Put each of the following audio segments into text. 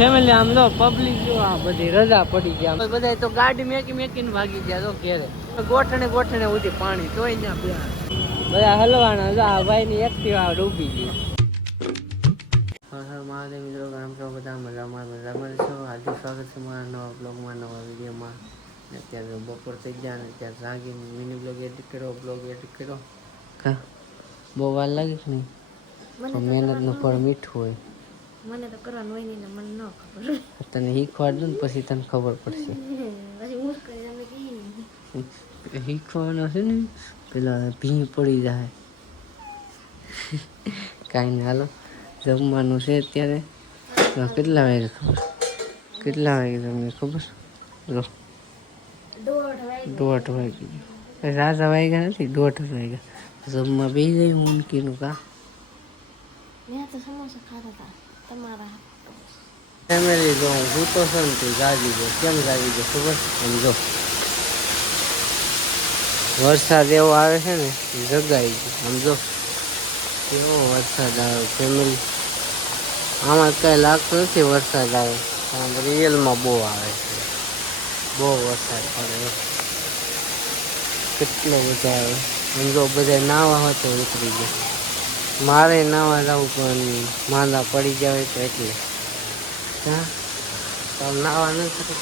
Family આમ જો public જો આ બધી રજા પડી ગયા બધા તો ગાડી મેકીને ભાગી ગયા તો ઘેરે ગોઠણે ઉધી પાણી તોય ના બધા હલવાના જો આ ભાઈ ની એક્ટિવા ડૂબી ગઈ. મહાદેવ મિત્રો ગામ છો બધા મજામાં છો. હાર્દિક સ્વાગત છે મારા નવા બ્લોગમાં નવા વિડીયોમાં. અત્યારે બપોર થઈ ગયા ને અત્યારે જાગીને મિની બ્લોગ એડિટ કર્યો કા બહુ વાર લાગે છે ને મહેનતનું ફળ મીઠું હોય. મને તો કરવાનું હોય નહીં ને મને ન ખબર. તને શીખવાડ દઉં ને પછી તને ખબર પડશે. શીખવાનો છે ને પેલા ભીં પડી જાય. કાંઈ નહીં હાલો જમવાનું છે અત્યારે. કેટલા વાગે ખબર તમને ખબર? 1:30 વાગી રાજા વાગ્યા નથી 1:30 વાગ્યા. જમવા બે જાય મૂકીનું કા મેં તો સમોસા ખાતા હતા તમારા ફેમિલી જો હું તો શાંતિ જાગી ગયો. કેમ જાગી ગયો ખબર? એમ જો વરસાદ એવો આવે છે ને જગાઈ ગયો. આમ જો કેવો વરસાદ આવે ફેમિલી. આમાં કઈ લાગતું નથી વરસાદ આવે. આમ રિયલમાં બહુ આવે છે. બહુ વરસાદ પડે કેટલો બધા આવે. આમ જો બધા નાવા હોય તો ઉતરી ગયા. મારે નાવા જવું પણ માંદા પડી ગયા હોય તો એટલે હા તો નાવા નથી.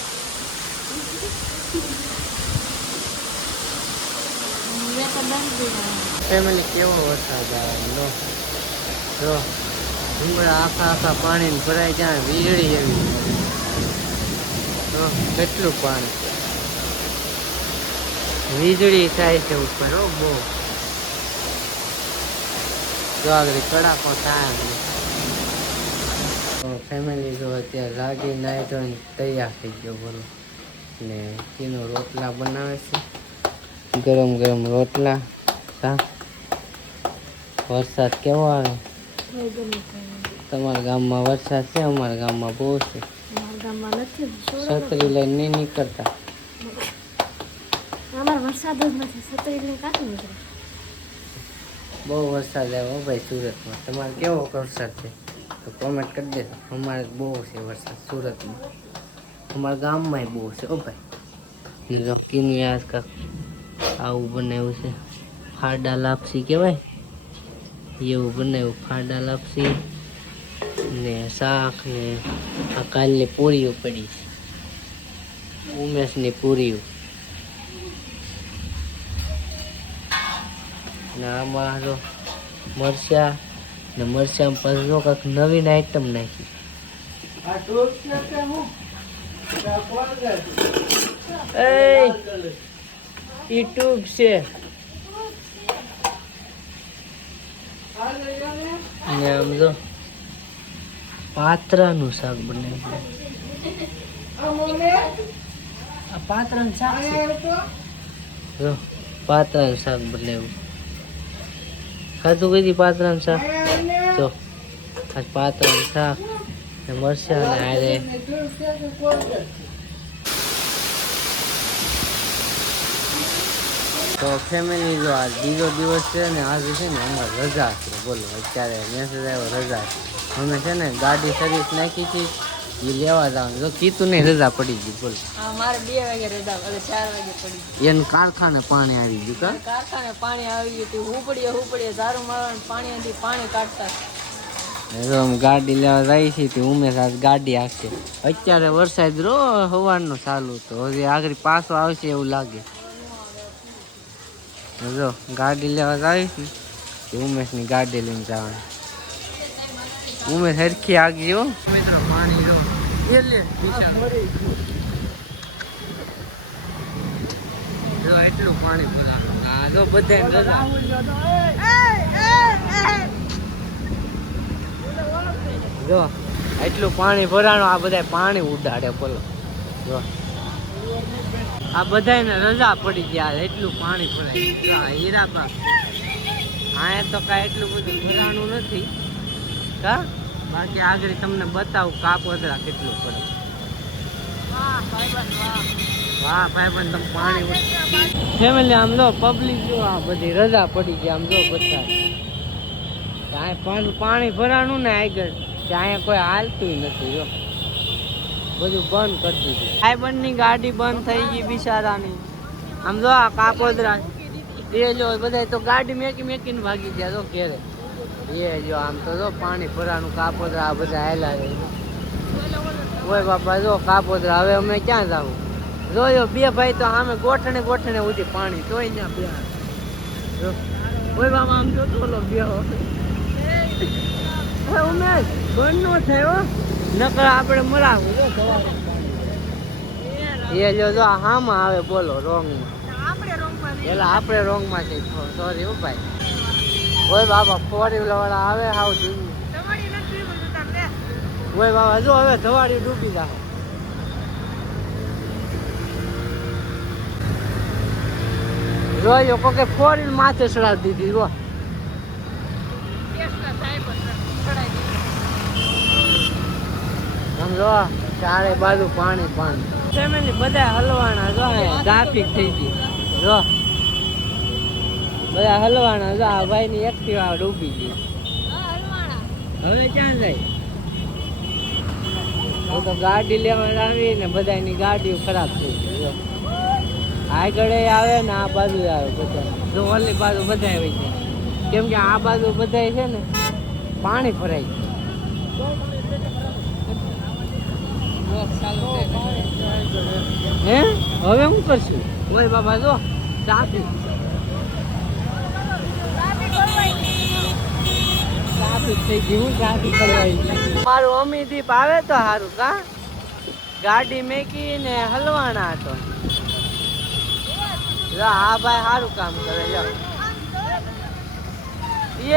ફેમિલી કેવો વરસાદ આવે લો જો ડુંગળા આખા પાણી ભરાઈ જાય. વીજળી એવી તો કેટલું પાણી વીજળી થાય છે ઉપર હો બહુ. જો આગળ કડાકો થાય. ફેમિલી જો અત્યારે રાગી નાઈ ધોઈને તૈયાર થઈ ગયો બોલો ને એનો રોટલા બનાવે છે. ગરમ રોટલા. વરસાદ કેવો આવે? તમારા ગામમાં વરસાદ છે? અમારા ગામમાં બહુ છે. છત્રી લઈને નહીં નીકળતા. બહુ વરસાદ આવ્યો ભાઈ સુરતમાં. તમારે કેવો વરસાદ છે તો કોમેન્ટ કરી દેજો. અમારે બહુ છે વરસાદ સુરતમાં. અમારા ગામમાં બહુ છે ઓ ભાઈ. જો કીનું યાદ કાક આવું બનાવ્યું છે. ફાડા લાપસી કહેવાય એવું બનાવ્યું. ફાડા લાપસી ને શાક ને આ કાલની પૂરીઓ પડી છે. ઉમેશની પૂરીઓ ને આમાં જો મરચાં ને મરચાં પાછું જો કાંઈક નવીન આઈટમ નાખી. યુટ્યુબ છે ને આમ જો પાત્રાનું શાક બનાવ્યું. આ પાત્રાનું શાક છે. જો પાત્રાનું શાક બનાવ્યું. ખાધું કઈ પાત્રાનું શાક? જો આ પાત્રાનું શાક ને મરચાં ને હારે તો ફેમિલી જો આ બીજો દિવસ છે ને આજે છે ને અમારે રજા છે બોલો. અત્યારે મેસેજ આવ્યો રજા છે. અમે છે ને ગાડી સર્વિસ નાખી હતી એ લેવા જવાનું. જો કીધું નહીં રજા પડી ગઈ બોલો. મારે 2 વાગે રજા 4 વાગે પડી. એને કારખાને પાણી આવી ગયું. કારખાને પાણી આવી ગયું. હું પડીએ ઝાડુ મારવાનું પાણી કાઢતા. ગાડી લેવા જાય છે ઉમેશ આજ ગાડી હાંકશે. અત્યારે વરસાદ રો સવારનો ચાલુ તો હજી આગળ પાછો આવશે એવું લાગે. જો ગાડી લેવા જાય છે ઉમેશની ગાડી લઈને જવાની. ઉમેશ હરખી આગી હો મિત્રો. પાણી જો એટલું પાણી ભરાયું. આ જો બધા જો એટલું પાણી ભરાણું. આ બધા પાણી ઉડાડે બોલો. જો આ બધાને રજા પડી ગયા. એટલું પાણી ભરાય. હીરાબા અહીંયા તો કાંઈ એટલું બધું ભરાણું નથી કા. બાકી આગળ તમને બતાવું કાપોદરા કેટલું પડે. વાહ ભાઈબંધ તમે પાણી ફેમિલી આમ જો પબ્લિક જો આ બધી રજા પડી ગયા. આમ જો બધા પાણી ભરાણું ને આગળ ત્યાં કોઈ હાલતું નથી. જો બધું બંધ કરી દીધું. ભાઈબંધની ગાડી બંધ થઈ ગઈ બિચારાની. આમ જો આ કાપોદરા એ જો બધા તો ગાડી મેકીને ભાગી ગયા તો ઘેરે. એ જો આમ તો જો પાણી ભરાનું કાપોદરા આ બધા આયલા છે. ઓય બાપા જો કાપોદરા હવે અમે ક્યાં જાવું? જોયો બે ભાઈ તો આમે ગોઠણે ઉઠી પાણી તોય ત્યાં બે. ઓય બાપા આમ જો તો બેહો. હવે ઉમેશ બંધ નો થયો નકર આપણે મરાવું જો સવારે. એ જો હામાં આવે બોલો રોંગ પેલા આપણે રોંગ માં છે. સોરી હો ભાઈ. ઓય બાપા 4 વાળા આવે હાવ ધૂમ. ઓય બાબા જો હવે ધવાડી ડૂબી જાય. જોયો કોકે 4 માથે ચડાવી દીધી રો. સમજો ચારે બાજુ પાણી ફેમિલી બધા હલવાના જો ટ્રાફિક થઈ ગઈ જો બધા હલવાના જો આ ભાઈ ની એક્ટિવા ડૂબી ગઈ. હવે ક્યાં જાય? તો ગાડી લેવા આવી ને બધાની ગાડીઓ ખરાબ થઈ ગઈ જો. આગળ આવે ને આ બાજુ આવે બધા જો ઓલી બાજુ બધા આવી જાય કેમ કે આ બાજુ બધા છે ને પાણી ભરાય છે. હે હવે હું કરશું? ઓય બાબા જો ટ્રાફિક થઈ ગઈ. હું ટ્રાફિક કરવાઈ મારું અમીદીપ આવે તો સારું કા ગાડી મેકી ને હલવાના હતો. આ ભાઈ સારું કામ કરે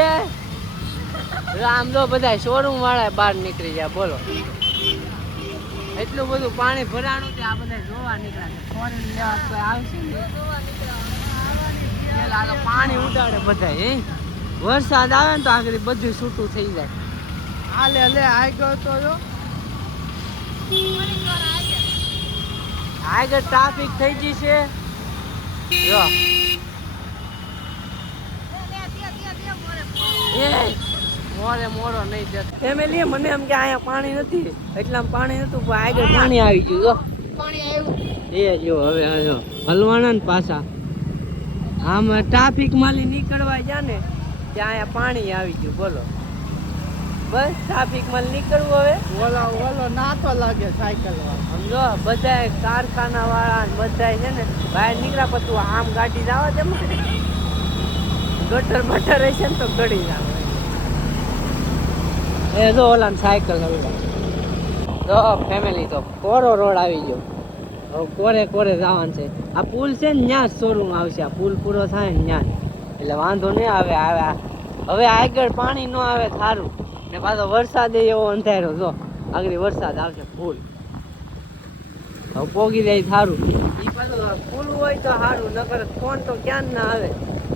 એ આમ જો બધા શોરૂમ વાળા બહાર નીકળી જાય બોલો. એટલું બધું પાણી ભરાણું છે આ બધા જોવા નીકળ્યા. ફોરેન લેવા કોઈ આવશે ને પાણી ઉડાડે બધા. વરસાદ આવે ને તો આગળ બધું છૂટું થઈ જાય. હાલે હલે આવી ગયો તો જો આગળ ટ્રાફિક થઈ ગઈ છે જો. મોડો નહીં જતો ફેમિલી. મને એમ કે અહીંયા પાણી નથી એટલે પાણી નતું પણ આગળ પાણી આવી ગયું જો. એ જો હવે હલવાના ને પાછા આમ ટ્રાફિક માંથી નીકળવા ગયા ને ત્યાં અહીંયા પાણી આવી ગયું બોલો. બસ ટ્રાફિક માં નીકળવું હવે ઓલો નાતો લાગે સાયકલ વાળા સમજો બધા કારખાના વાળા બધા છે ને બહાર નીકળ્યા પછી આમ ગાડી જવા દે ગટર બટર હશે ને તો ગળી જાવ. એ જો ઓલા સાયકલ જો ફેમિલી તો કોરો રોડ આવી ગયો. હવે કોરે જવાનું છે. આ પુલ છે ને ત્યાં શોરૂમ આવશે. આ પુલ પૂરો થાય ને ત્યાં એટલે વાંધો નહીં આવે. હવે આગળ પાણી ન આવે સારું ને પાછો વરસાદ એવો અંધારો જો આગળ વરસાદ આવશે ફૂલ. હવે પોગી જાય સારું. એ પાછું ફૂલ હોય તો સારું નકર ફોન તો ક્યાં ના આવે.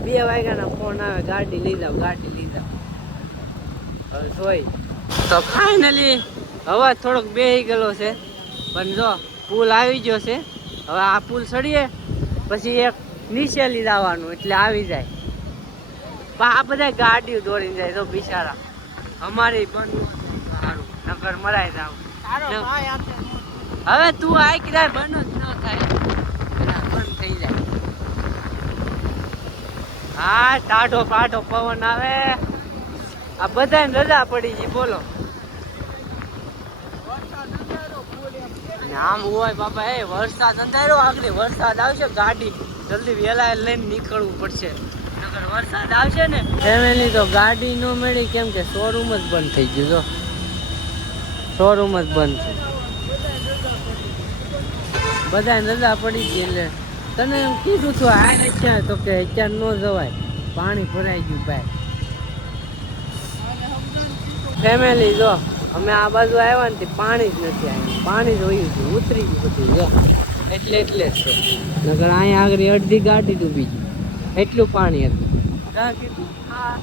2 વાગ્યાના ફોન આવે ગાડી લઈ જાવ. હવે જોઈ તો ફાઇનલી હવા થોડોક બેહી ગયેલો છે પણ જો પુલ આવી ગયો છે. હવે આ પુલ ચડીએ પછી એક નીચે લઈ જવાનું એટલે આવી જાય. પણ આ બધા ગાડીઓ દોડીને જાય તો બિચારા અમારી બંધ સારું નગર મરાઈ જાવ. હવે તું આઈ કદાય બંધ જ ન થાય બંધ થઈ જાય. હા ટાઢો પાઢો પવન આવે. આ બધાને રજા પડી ગઈ બોલો. આમ હોય બાપા એ વરસાદ અંધારો આગળ વરસાદ આવશે ગાડી જલ્દી વહેલા લઈને નીકળવું પડશે નકર વરસાદ આવશે ને. ફેમિલી તો ગાડી ન મળી કેમ કે શોરૂમ જ બંધ થઈ ગયું. જો શોરૂમ જ બંધ છે બધાને રજા પડી ગઈ. એટલે તને એમ કીધું છું આ અત્યારે તો કે અત્યારે ન જવાય પાણી ભરાઈ ગયું ભાઈ. ફેમિલી જો અમે આ બાજુ આવ્યા ને પાણી જ નથી આવ્યું. પાણી જ હોયું હતું ઉતરી ગયું બધું જો એટલે જ છે નકર અહીંયા આગળ અડધી ગાડી ડૂબી ગઈ એટલું પાણી હતું. કીધું હા